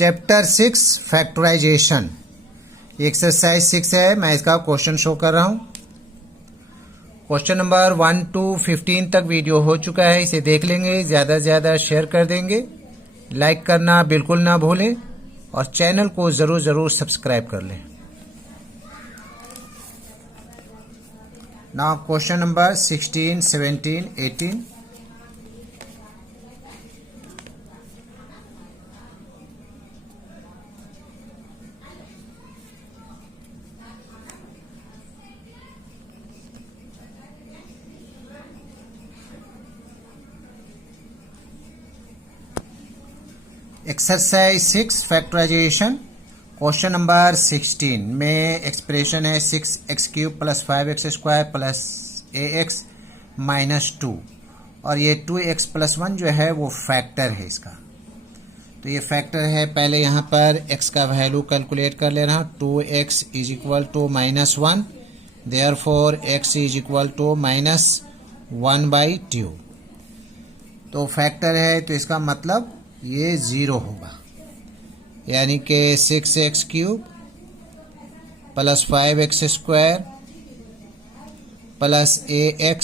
Chapter 6 factorisation exercise 6 है। मैं इसका क्वेश्चन शो कर रहा हूं। क्वेश्चन नंबर 1 to 15 तक वीडियो हो चुका है, इसे देख लेंगे, ज़्यादा से ज़्यादा शेयर कर देंगे, लाइक करना बिल्कुल ना भूलें और चैनल को ज़रूर सब्सक्राइब कर लें। Now question number 16, 17, 18। Exercise 6 factorisation question number 16 में एक्सप्रेशन है 6x³ + 5x² + ax -2 और ये 2x + 1 जो है वो फैक्टर है इसका। तो ये फैक्टर है। पहले यहाँ पर x का वैल्यू कैलकुलेट कर ले रहा हूँ। 2x = -1, therefore x = -1/2। तो फैक्टर है तो इसका मतलब ये 0 होगा, यानी कि 6x³ + 5x² + ax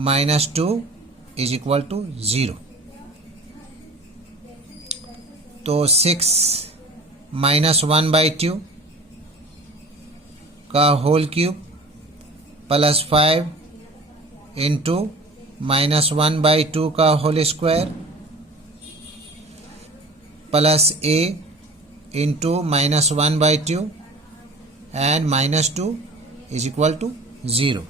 -2 = 0। तो 6 -1/2 का होल क्यूब + 5 × -1/2 का whole square plus a × -1/2 and -2 = 0।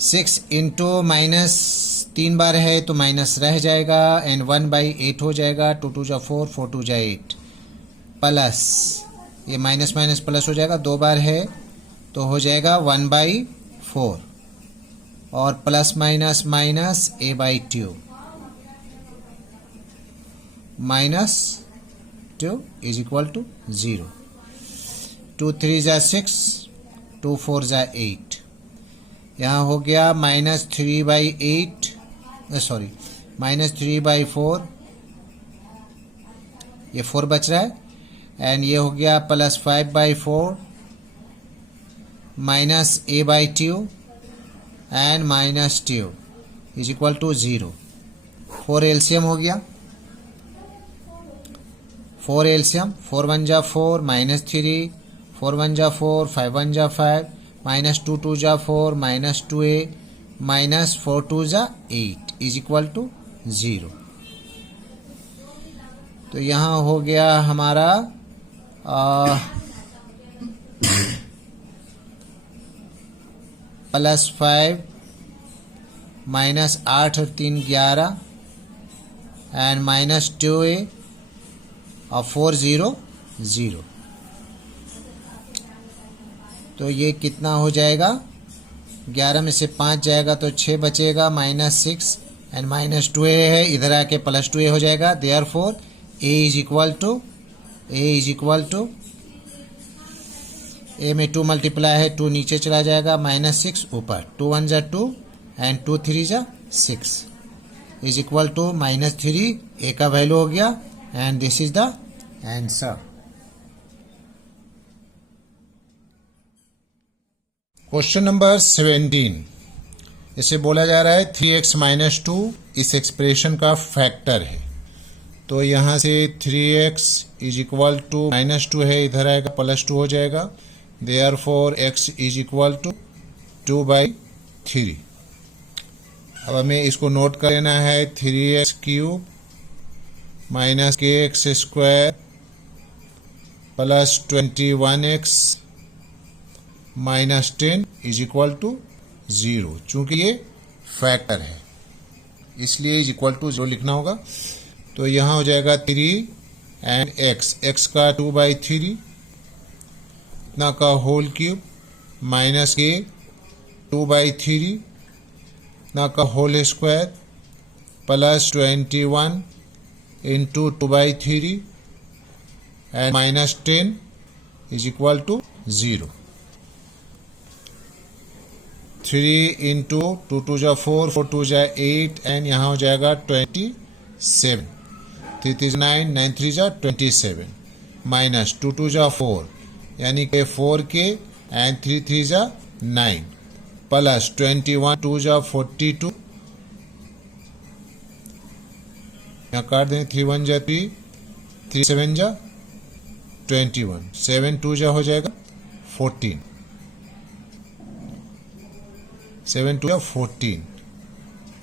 Six into minus 3 बार है तो माइनस रह जाएगा एंड 1/8 हो जाएगा। 2 2 = 4, 4 2 = 8 प्लस ये माइनस माइनस प्लस हो जाएगा। 2 बार है तो हो जाएगा 1/4 और प्लस माइनस माइनस a/2 -2 = 0। 2 3 = 6, 2 4 = 8। यहाँ हो गया -3/4, ये 4 बच रहा है एंड ये हो गया plus 5/4 minus a/2 and -2 = 0। 4 LCM हो गया। 4 एलसीएम 4 1 = 4 -3, 4 1 = 4, 5 1 = 5, -2 2 = 4, -2a, -4 2 = 8 = 0। तो यहाँ हो गया हमारा +5 -8 और 3 11 एंड -2a और 4 0 0। तो ये कितना हो जाएगा? 11 में से 5 जाएगा तो 6 बचेगा, -6 एंड -2a है, इधर आके +2a हो जाएगा। देयरफॉर a में 2 मल्टीप्लाई है, 2 नीचे चला जाएगा, -6 ऊपर, 2 1 = 2 एंड 2 3 = 6 = -3। a का वैल्यू हो गया and this is the answer. Question number 17, इसे बोला जा रहा है 3x - 2 इस एक्सप्रेशन का फैक्टर है। तो यहाँ से 3x = -2 है, इधर आएगा +2 हो जाएगा। Therefore x = 2/3। अब हमें इसको नोट कर लेना है। 3x³ - kx² + 21x -10 = 0। चूंकि ये फैक्टर है इसलिए =0 लिखना होगा। तो यहाँ हो जाएगा 3 एंड x का 2/3 इतना का होल क्यूब -k 2/3 इतना का whole square plus 21 × 2/3 and -10 = 0। 3 into 2 टू जा 4, 4 टू जा 8 एंड यहाँ हो जाएगा 27, 3 3 9, 9 3 जा 27 माइनस 2 टू जा 4 यानी कि 4k एंड 3 3 जा 9 प्लस 21 2 जा 42, यहाँ काट दें 3 1 जा 3, 3 7 जा 21, 7 2 जा हो जाएगा 14, 7 2 जा 14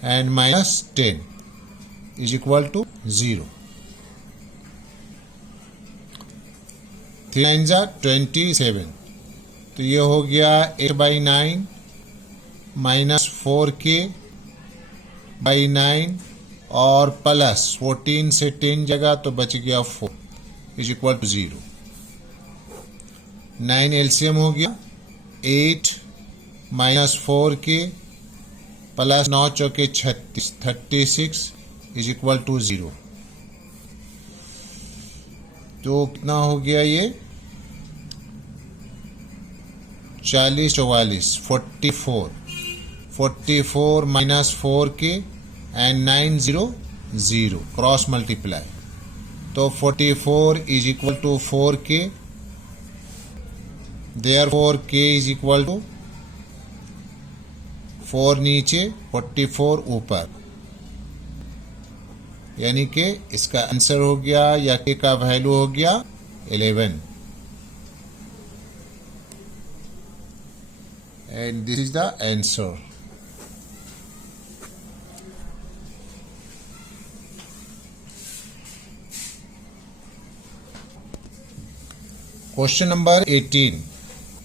and minus 10 is equal to 0, 3 9 जा 27, तो ये हो गया 8/9 माइनस 4k बाई 9 और प्लस 14 से 10 जगह तो बच गया 4 इज इक्वल टू 0, 9 एलसीएम हो गया 8 माइनस 4k प्लस 9 चौके 36, 36 इज इक्वल टू 0, तो कितना हो गया ये 40 44, 44, 44 minus 4k and 9 0 0 cross multiply, तो 44 is equal to 4k, therefore k is equal to 4 नीचे 44 ऊपर, यानी कि इसका आंसर हो गया या k का वैल्यू हो गया 11 and this is the answer. Question number 18,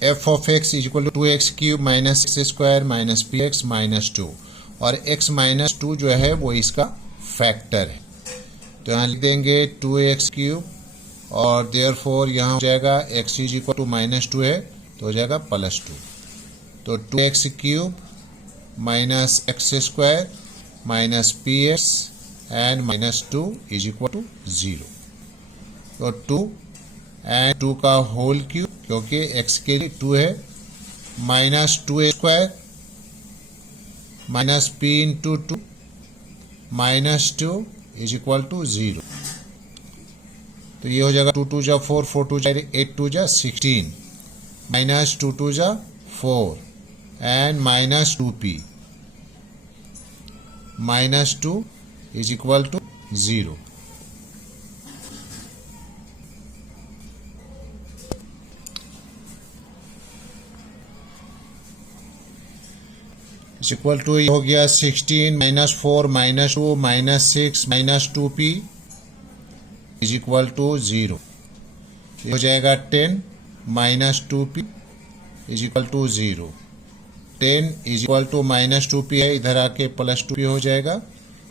f of x is equal to 2x cube minus x square minus px minus 2 और x माइनस 2 जो है वो इसका फैक्टर है, तो यहाँ लिख देंगे 2x क्यूब और देयरफॉर यहाँ हो जाएगा x is equal to minus 2 है तो हो जाएगा प्लस 2, तो 2x cube minus x square minus px and minus 2 is equal to 0, तो 2 एंड 2 का होल क्यूब क्योंकि x के लिए 2 है minus 2 square minus p into 2 minus 2 is equal to 0, तो ये हो जाएगा 2 2 जा 4, 4 2 जा 8 2 जा 16 माइनस 2 2 जा 4 and minus 2p minus 2 is equal to 0, is equal to हो गया 16 minus 4 minus 2 minus 6 minus 2p is equal to 0, हो जाएगा 10 minus 2p is equal to 0, 10 is equal to minus 2p है, इधर आके प्लस 2p हो जाएगा,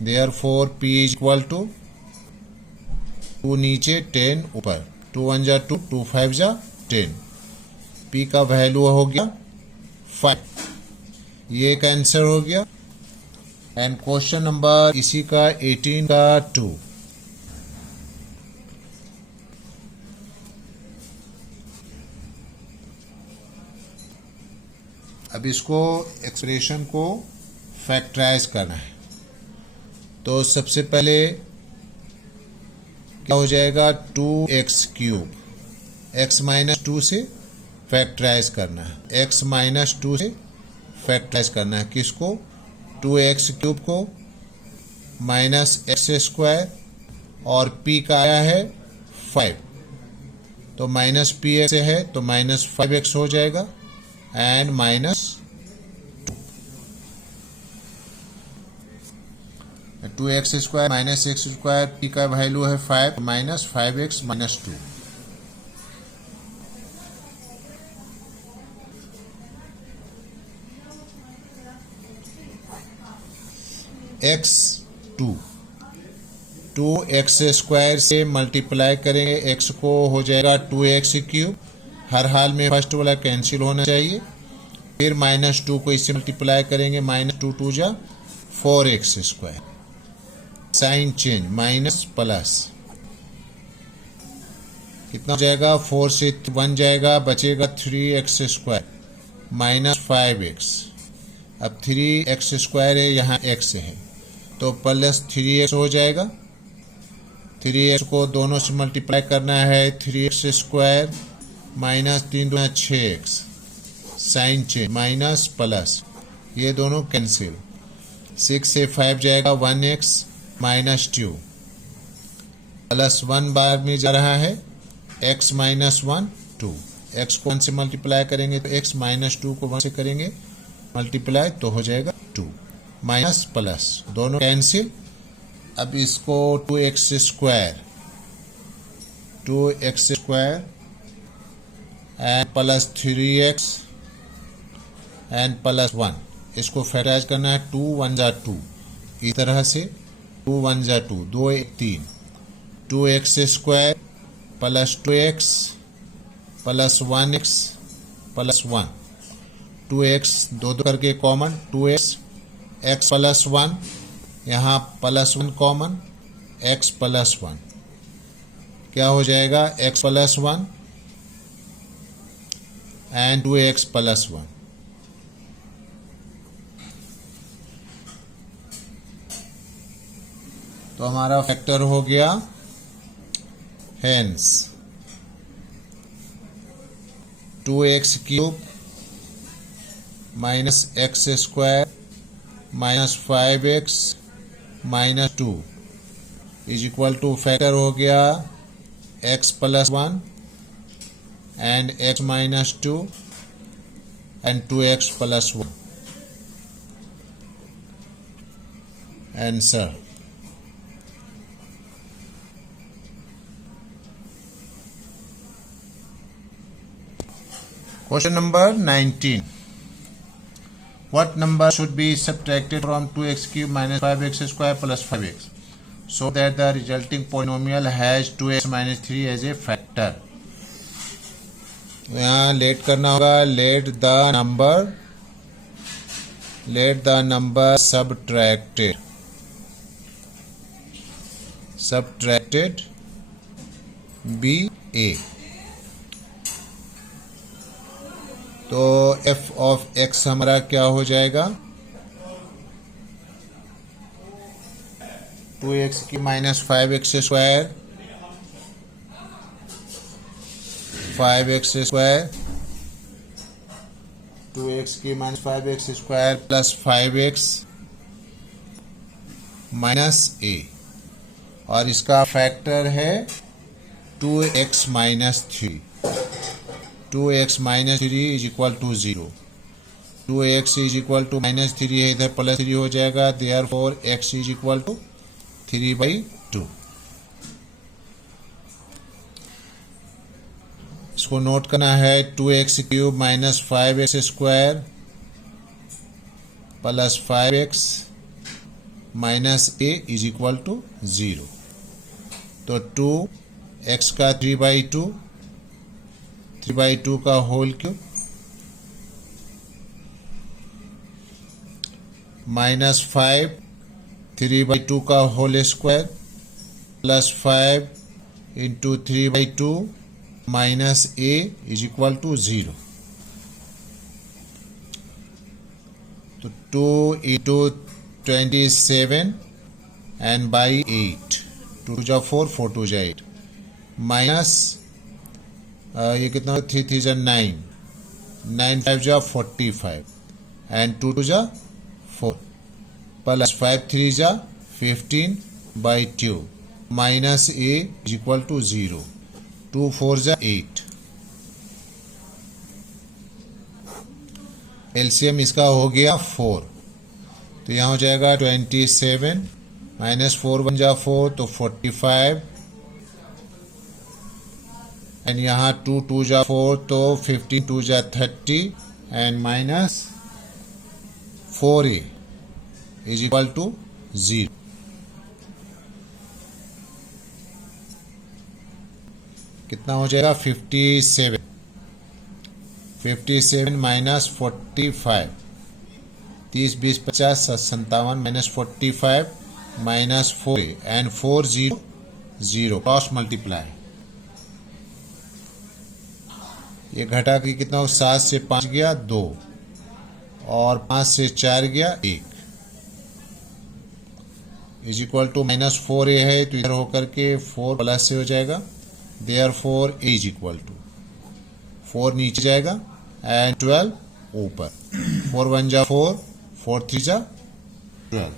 therefore p is equal to 2 नीचे 10 ऊपर, 2 1 जा 2, 2 5 जा 10, p का वैल्यू हो गया 5, ये एक आंसर हो गया। एंड क्वेश्चन नंबर इसी का 18 का 2, अब इसको एक्सप्रेशन को फैक्टराइज करना है, तो सबसे पहले क्या हो जाएगा 2x क्यूब, x माइनस 2 से फैक्टराइज करना है, x माइनस 2 से फैक्टराइज करना है किसको 2x क्यूब को माइनस एक्स स्क्वायर और p का आया है 5, तो माइनस px से है तो माइनस 5x हो जाएगा and minus 2x square minus x square p का वैल्यू है 5 minus 5x minus 2, x 2x square से मल्टीप्लाई करेंगे x को हो जाएगा 2x क्यूब, हर हाल में फर्स्ट वाला कैंसिल होना चाहिए, फिर माइनस 2 को इससे मल्टीप्लाई करेंगे माइनस 2 2 जा 4x square, sign change minus plus कितना हो जाएगा 4 से 1 जाएगा बचेगा 3x स्क्वायर माइनस 5x अब 3x स्क्वायर है, यहाँ x है तो प्लस 3x हो जाएगा। 3x को दोनों से मल्टीप्लाई करना है, 3x स्क्वायर माइनस 3 दूना 6x, sign change minus plus, ये दोनों कैंसिल। 6 से 5 जाएगा 1x माइनस 2 प्लस 1 बार में जा रहा है x माइनस 1 2। x को 1 से मल्टीप्लाई करेंगे तो x माइनस 2 को 1 से करेंगे मल्टीप्लाई तो हो जाएगा 2 माइनस प्लस, दोनों कैंसिल। अब इसको 2x square and plus 3x and plus 1, इसको फैक्टराइज करना है। 2 1 जा 2, इस तरह से 2 1 जा 2, 2 1 3, 2x square plus 2x plus 1x plus 1, 2x दो करके कॉमन, 2x x प्लस 1, यहाँ प्लस 1 कॉमन, x प्लस 1, क्या हो जाएगा x plus 1 and 2x plus 1। तो हमारा फैक्टर हो गया, hence 2x cube minus x square minus 5x minus 2 is equal two factor हो गया x plus 1 and x minus 2 and 2x plus 1। Answer Question number 19. What number should be subtracted from 2x cube minus 5x square plus 5x so that the resulting polynomial has 2x minus 3 as a factor? यहाँ late करना होगा, let the number subtracted be a। तो f of x हमारा क्या हो जाएगा, 2x की minus 5x square 5x square, 2x की minus 5x square plus 5x minus a, और इसका फैक्टर है 2x minus 3। 2x minus 3 is equal to 0, 2x is equal to minus 3 है, इधर प्लस 3 हो जाएगा, therefore x is equal to 3/2। इसको note करना है, 2x cube minus 5x square plus 5x minus a is equal to 0। तो 2x का 3/2 का होल क्यूब माइनस 5 3/2 का whole square plus 5 into 3/2 minus a is equal to 0। तो 2 into 27 and by 8, 2 जा 4 4 2 जा 8 माइनस ये कितना, 3 3 जा 9 9 5 जा 45 एंड 2 2 जा 4 प्लस 5 3 जा 15/2 minus a is equal to 0, 2 4 जा 8। एलसीएम इसका हो गया 4, तो यहाँ हो जाएगा 27 माइनस 4 1 जा 4 तो 45 एंड यहाँ 2 2 जा 4 तो 15 2 जा 30 and minus 4a is equal to 0। कितना हो जाएगा, 57 minus 45, 30 20 50 57 minus 45 minus 4a and 4 0 0 cross multiply, ये घटा के कितना हो, 7 से 5 गया 2 और 5 से 4 गया 1 इज इक्वल टू -4a है तो इधर होकर के 4 प्लस से हो जाएगा, therefore a is equal to 4 नीचे जाएगा एंड 12 ऊपर। 4 1 जा 4, 4 3 जा 12,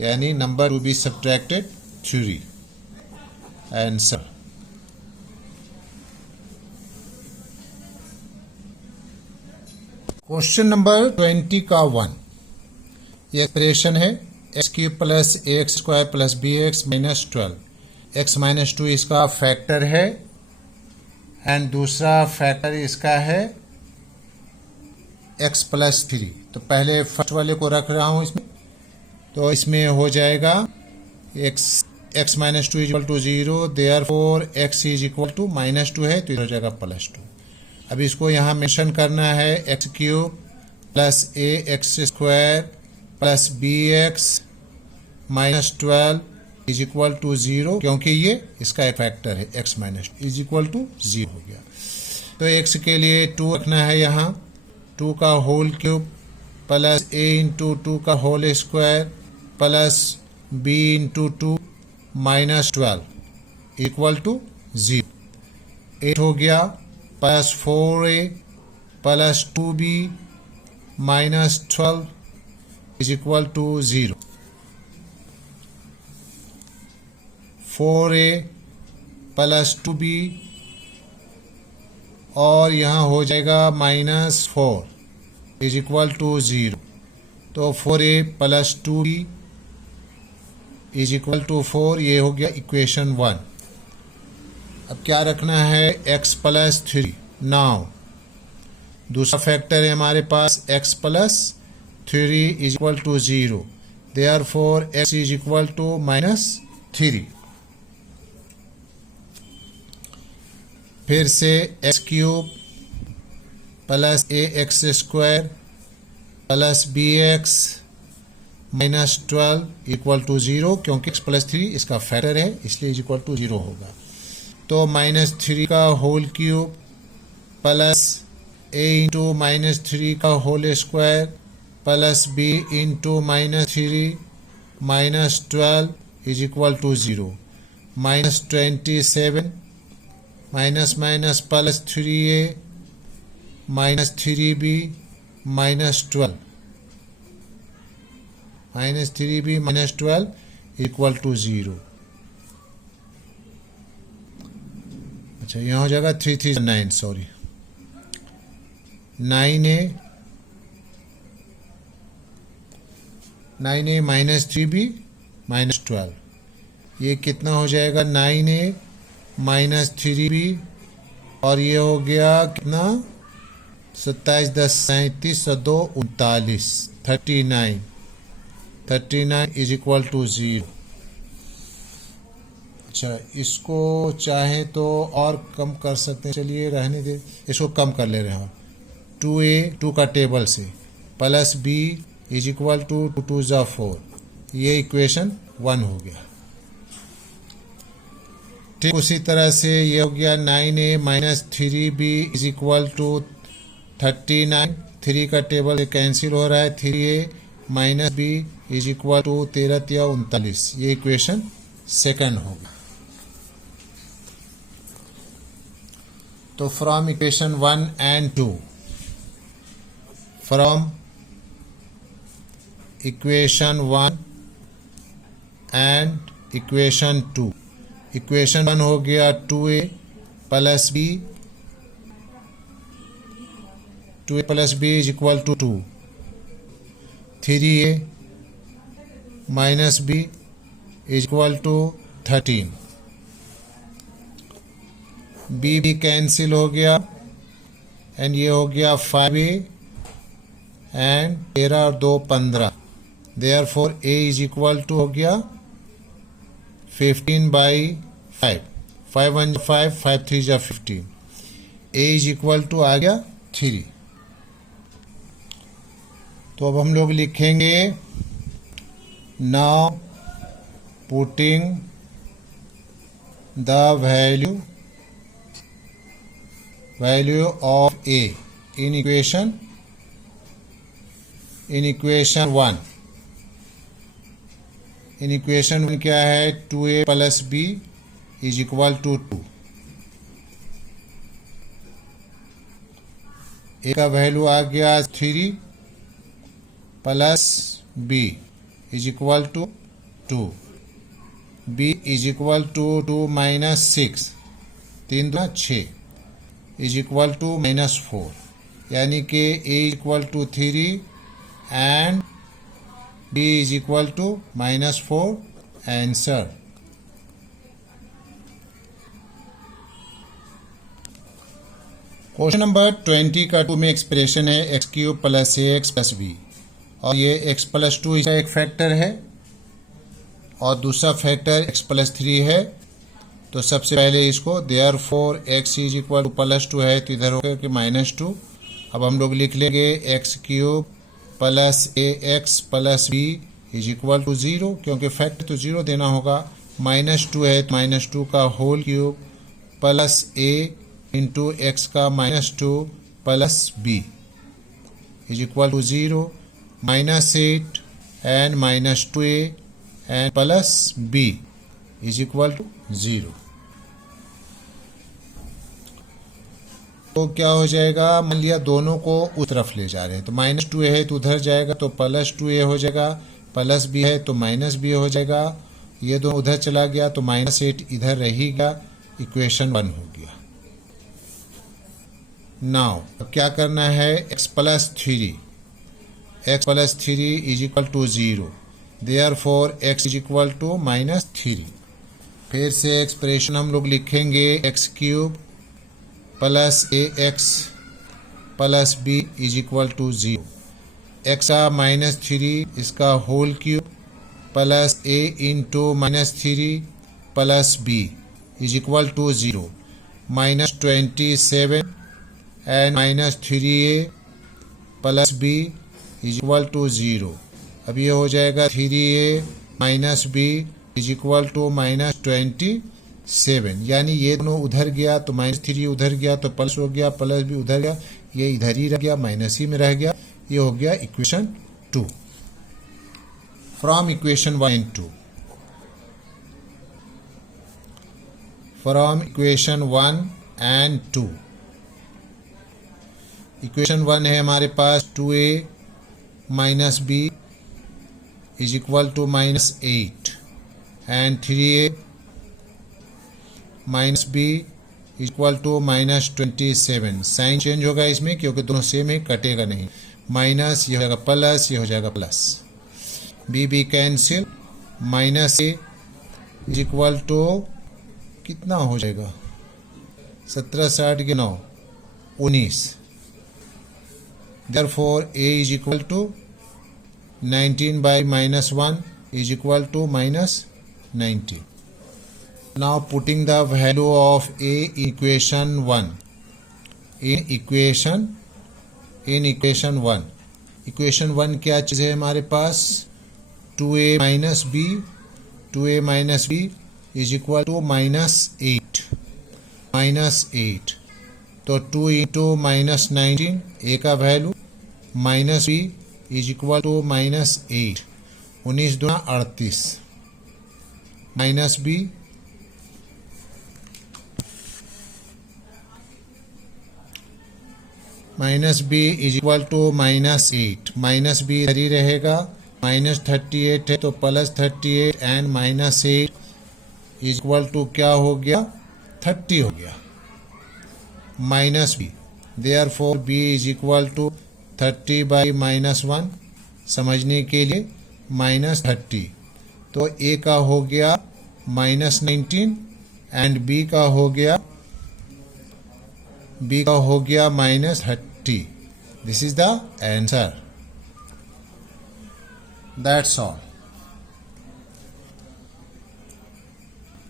यानी number to be subtracted 3 answer. Question number 20 का 1, ये एक्सप्रेशन है x³ plus ax² plus bx minus 12, x minus 2 इसका फैक्टर है एंड दूसरा फैक्टर इसका है x प्लस 3। तो पहले फर्स्ट वाले को रख रहा हूं इसमें, तो इसमें हो जाएगा x minus 2 is equal to 0, therefore x is equal to -2 है तो इधर हो जाएगा +2। अब इसको यहाँ मेंशन करना है x³ plus ax² plus bx minus 12 is equal to 0, क्योंकि ये इसका एक फैक्टर है x minus is equal to 0 हो गया। तो x के लिए 2 रखना है यहाँ, 2 का whole cube plus a into 2 का whole square plus b into 2 minus 12 equal to 0, 8 हो गया plus 4a plus 2b minus 12 is equal to 0, 4a plus 2b और यहाँ हो जाएगा -4 इज इक्वल टू 0। तो 4a plus 2b is equal to 4, ये हो गया इक्वेशन 1। अब क्या रखना है x प्लस 3। नाउ दूसरा फैक्टर है हमारे पास x plus 3 is equal to 0, therefore x is equal to -3। फिर से x³ plus ax² plus bx minus 12 equal to 0, क्योंकि x प्लस 3 इसका फैक्टर है इसलिए इज इक्वल टू 0 होगा। तो -3 का whole cube plus a into -3 का whole square plus b into -3 minus 12 is equal to 0, -27 minus minus plus 3a minus 3b minus 12 minus 3b minus 12 equal to 0। अच्छा यहाँ हो जाएगा 3 3 9, sorry 9a minus 3b minus 12, ये कितना हो जाएगा 9a minus 3b और ये हो गया कितना 27 10 37 2 39, 39 इज इक्वल टू 0। अच्छा इसको चाहे तो और कम कर सकते हैं, चलिए रहने दे, इसको कम कर ले रहे हैं 2a 2 का टेबल से plus b is equal to 2 2 जा 4, ये इक्वेशन 1 हो गया। ठीक उसी तरह से ये हो गया 9a minus 3b is equal to 39, 3 का टेबल से कैंसिल हो रहा है, 3a minus b is equal to 13 39, ये इक्वेशन सेकंड होगा। तो from equation 1 and 2, from equation 1 and equation 2, equation 1 हो गया 2a plus b, 2a plus b is equal to 2, 3a minus b is equal to 13, b भी cancel हो गया and ये हो गया 5a एंड 13 और 2 15, therefore a is equal to हो गया 15/5, 5 1 5 5 3 जा 15, a इज इक्वल टू आ गया 3। तो अब हम लोग लिखेंगे now putting the value of a in equation in equation 1 क्या है 2a plus b is equal to 2। A का वैल्यू आ गया 3 plus b is equal to 2। b is equal to 2 minus 6, 3 दूना 6 इज इक्वल टू -4, यानी कि a equal to 3 and b is equal to -4 answer. Question number 20 का 2 में expression है x³ plus ax plus b, और ये x प्लस 2 इसका एक फैक्टर है और दूसरा फैक्टर x प्लस 3 है। तो सबसे पहले इसको therefore x is equal two plus 2 है तो इधर होगा कि -2। अब हम लोग लिख लेंगे x³ plus ax plus b is equal to 0, क्योंकि फैक्टर तो 0 देना होगा। -2 है तो -2 का whole cube plus a into x का -2 plus b is equal to 0, -8 and -2a and plus b is equal to 0। तो क्या हो जाएगा, मान लिया दोनों को उस तरफ ले जा रहे हैं तो -2a है तो उधर जाएगा तो प्लस 2a हो जाएगा, प्लस b है तो माइनस b हो जाएगा, ये दो उधर चला गया तो -8 इधर रही गया, इक्वेशन 1 हो गया। नाउ अब क्या करना है, x plus 3 is equal to 0, therefore x is equal to -3। फिर से एक्सप्रेशन हम लोग लिखेंगे x³ plus ax plus b is equal to 0, x का -3 इसका whole cube plus a into -3 plus b is equal to 0, -27 and -3a plus b is equal to 0। अब ये हो जाएगा 3a minus b is equal to -27, यानी ये दोनों उधर गया तो -3 उधर गया तो प्लस हो गया, प्लस भी उधर गया, ये इधर ही रह गया, माइनस ही में रह गया। ये हो गया equation 2 from equation 1 and 2। From equation 1 and 2, equation 1 है हमारे पास 2a minus b is equal to -8 and 3a minus b is equal to -27। Sign change होगा इसमें क्योंकि दोनों सेम है, कटेगा नहीं। माइनस ये हो जाएगा प्लस, ये हो जाएगा plus, b cancel, -a is equal to कितना हो जाएगा 17 60 के 9 19, therefore a is equal to 19 by -1 is equal to -19. Now putting the value of a in equation 1 in equation 1, equation 1 क्या चीज़ है हमारे पास 2a minus b is equal to -8 तो 2 into -19 a का value minus b is equal to -8, 19 दूना 38 minus b is equal to -8, minus b इधर ही रहेगा, -38 है तो +38 एंड -8 इज इक्वल टू क्या हो गया 30 हो गया, -b, therefore b is equal to 30 by -1, समझने के लिए -30, तो a का हो गया -19 एंड b का हो गया -30। This is the answer, that's all.